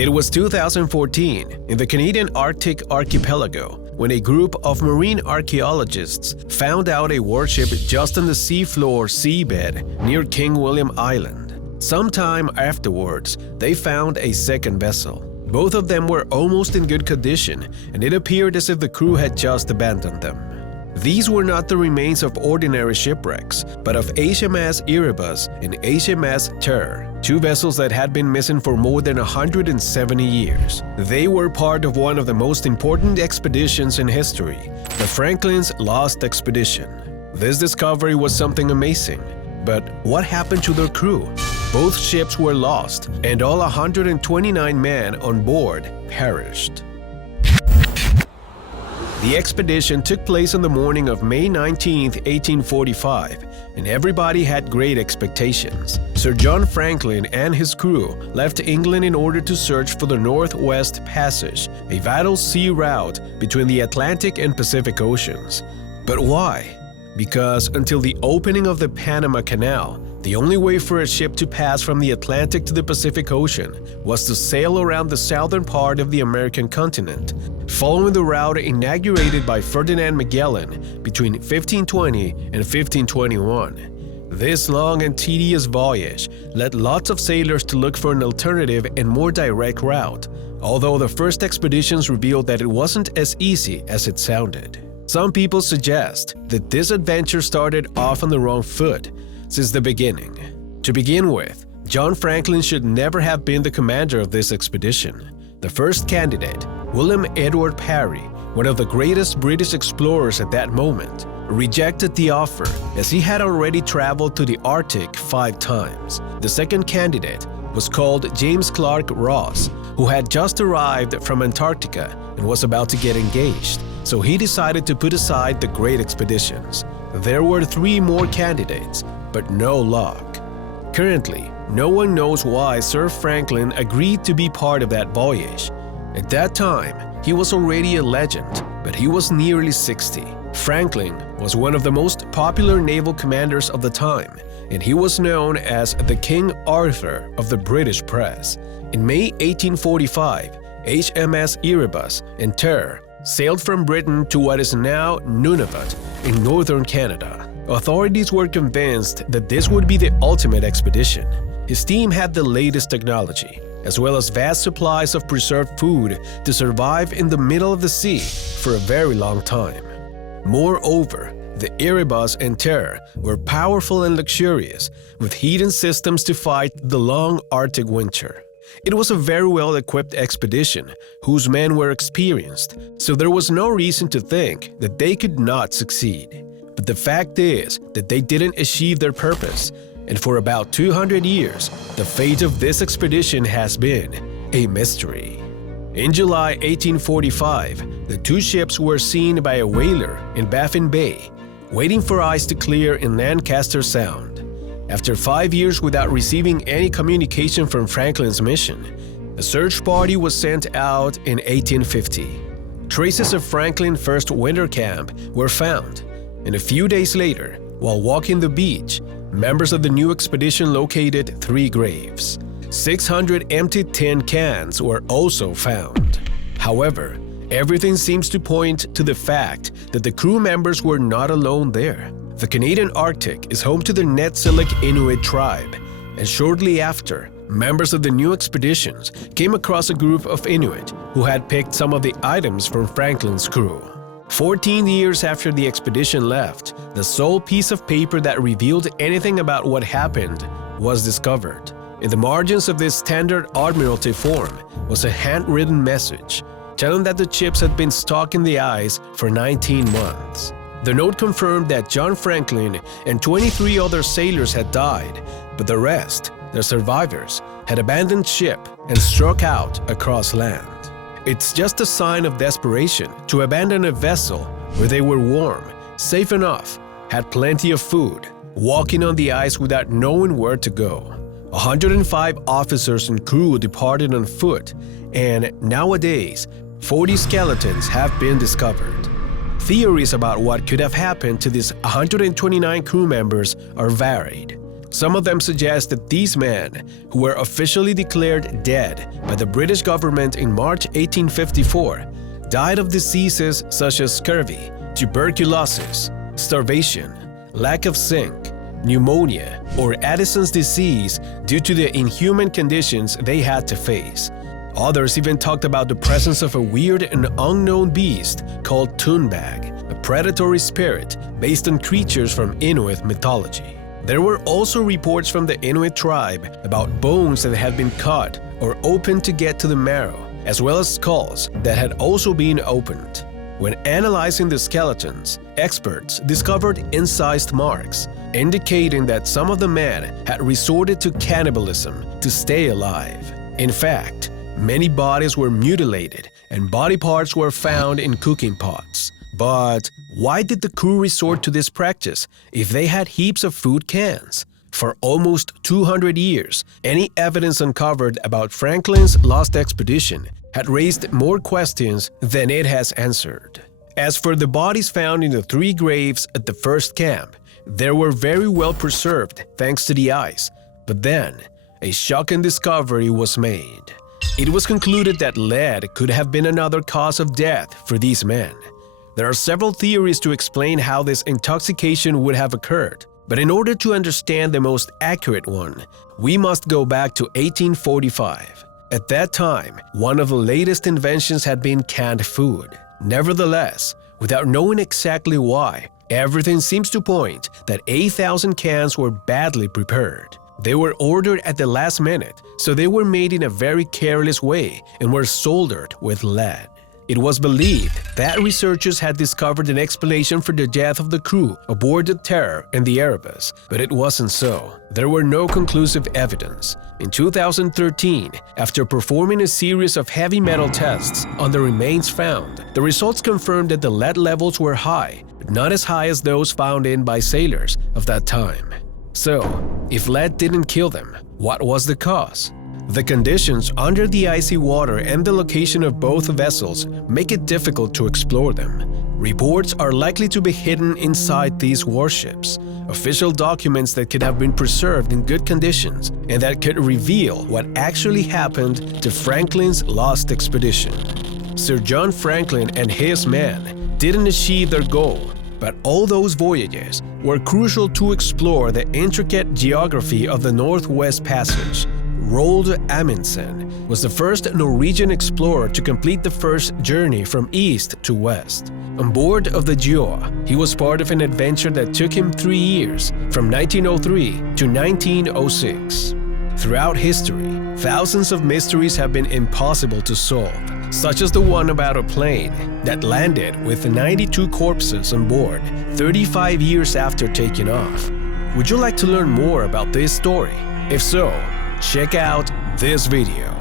It was 2014 in the Canadian Arctic Archipelago when a group of marine archaeologists found out a warship just on the seafloor seabed near King William Island. Sometime afterwards, they found a second vessel. Both of them were almost in good condition, and it appeared as if the crew had just abandoned them. These were not the remains of ordinary shipwrecks, but of HMS Erebus and HMS Terror, two vessels that had been missing for more than 170 years. They were part of one of the most important expeditions in history, the Franklin's Lost Expedition. This discovery was something amazing, but what happened to their crew? Both ships were lost, and all 129 men on board perished. The expedition took place on the morning of May 19, 1845, and everybody had great expectations. Sir John Franklin and his crew left England in order to search for the Northwest Passage, a vital sea route between the Atlantic and Pacific Oceans. But why? Because until the opening of the Panama Canal, the only way for a ship to pass from the Atlantic to the Pacific Ocean was to sail around the southern part of the American continent, following the route inaugurated by Ferdinand Magellan between 1520 and 1521. This long and tedious voyage led lots of sailors to look for an alternative and more direct route, although the first expeditions revealed that it wasn't as easy as it sounded. Some people suggest that this adventure started off on the wrong foot since the beginning. To begin with, John Franklin should never have been the commander of this expedition. The first candidate, William Edward Parry, one of the greatest British explorers at that moment, rejected the offer as he had already traveled to the Arctic 5 times. The second candidate was called James Clark Ross, who had just arrived from Antarctica and was about to get engaged, so he decided to put aside the great expeditions. There were 3 more candidates, but no luck. Currently, no one knows why Sir Franklin agreed to be part of that voyage. At that time, he was already a legend, but he was nearly 60. Franklin was one of the most popular naval commanders of the time, and he was known as the King Arthur of the British press. In May 1845, HMS Erebus and Terror sailed from Britain to what is now Nunavut in northern Canada. Authorities were convinced that this would be the ultimate expedition. His team had the latest technology, as well as vast supplies of preserved food to survive in the middle of the sea for a very long time. Moreover, the Erebus and Terror were powerful and luxurious, with heating systems to fight the long Arctic winter. It was a very well-equipped expedition whose men were experienced, so there was no reason to think that they could not succeed. But the fact is that they didn't achieve their purpose, and for about 200 years, the fate of this expedition has been a mystery. In July 1845, the 2 ships were seen by a whaler in Baffin Bay, waiting for ice to clear in Lancaster Sound. After 5 years without receiving any communication from Franklin's mission, a search party was sent out in 1850. Traces of Franklin's first winter camp were found, and a few days later, while walking the beach, members of the new expedition located 3 graves. 600 empty tin cans were also found. However, everything seems to point to the fact that the crew members were not alone there. The Canadian Arctic is home to the Netsilik Inuit tribe, and shortly after, members of the new expeditions came across a group of Inuit who had picked some of the items from Franklin's crew. 14 years after the expedition left, the sole piece of paper that revealed anything about what happened was discovered. In the margins of this standard Admiralty form was a handwritten message telling that the ships had been stuck in the ice for 19 months. The note confirmed that John Franklin and 23 other sailors had died, but the rest, the survivors, had abandoned ship and struck out across land. It's just a sign of desperation to abandon a vessel where they were warm, safe enough, had plenty of food, walking on the ice without knowing where to go. 105 officers and crew departed on foot, and nowadays, 40 skeletons have been discovered. Theories about what could have happened to these 129 crew members are varied. Some of them suggest that these men, who were officially declared dead by the British government in March 1854, died of diseases such as scurvy, tuberculosis, starvation, lack of zinc, pneumonia, or Addison's disease due to the inhuman conditions they had to face. Others even talked about the presence of a weird and unknown beast called Thunbag, a predatory spirit based on creatures from Inuit mythology. There were also reports from the Inuit tribe about bones that had been cut or opened to get to the marrow, as well as skulls that had also been opened. When analyzing the skeletons, experts discovered incised marks, indicating that some of the men had resorted to cannibalism to stay alive. In fact, many bodies were mutilated and body parts were found in cooking pots. But why did the crew resort to this practice if they had heaps of food cans? For almost 200 years, any evidence uncovered about Franklin's lost expedition had raised more questions than it has answered. As for the bodies found in the 3 graves at the first camp, they were very well preserved thanks to the ice. But then, a shocking discovery was made. It was concluded that lead could have been another cause of death for these men. There are several theories to explain how this intoxication would have occurred, but in order to understand the most accurate one, we must go back to 1845. At that time, one of the latest inventions had been canned food. Nevertheless, without knowing exactly why, everything seems to point that 8,000 cans were badly prepared. They were ordered at the last minute, so they were made in a very careless way and were soldered with lead. It was believed that researchers had discovered an explanation for the death of the crew aboard the Terror and the Erebus, but it wasn't so. There were no conclusive evidence. In 2013, after performing a series of heavy metal tests on the remains found, the results confirmed that the lead levels were high, but not as high as those found in by sailors of that time. So, if lead didn't kill them, what was the cause? The conditions under the icy water and the location of both vessels make it difficult to explore them. Reports are likely to be hidden inside these warships, official documents that could have been preserved in good conditions and that could reveal what actually happened to Franklin's lost expedition. Sir John Franklin and his men didn't achieve their goal, but all those voyages were crucial to explore the intricate geography of the Northwest Passage. Roald Amundsen was the first Norwegian explorer to complete the first journey from east to west. On board of the Gjoa, he was part of an adventure that took him 3 years, from 1903 to 1906. Throughout history, thousands of mysteries have been impossible to solve, such as the one about a plane that landed with 92 corpses on board 35 years after taking off. Would you like to learn more about this story? If so, check out this video.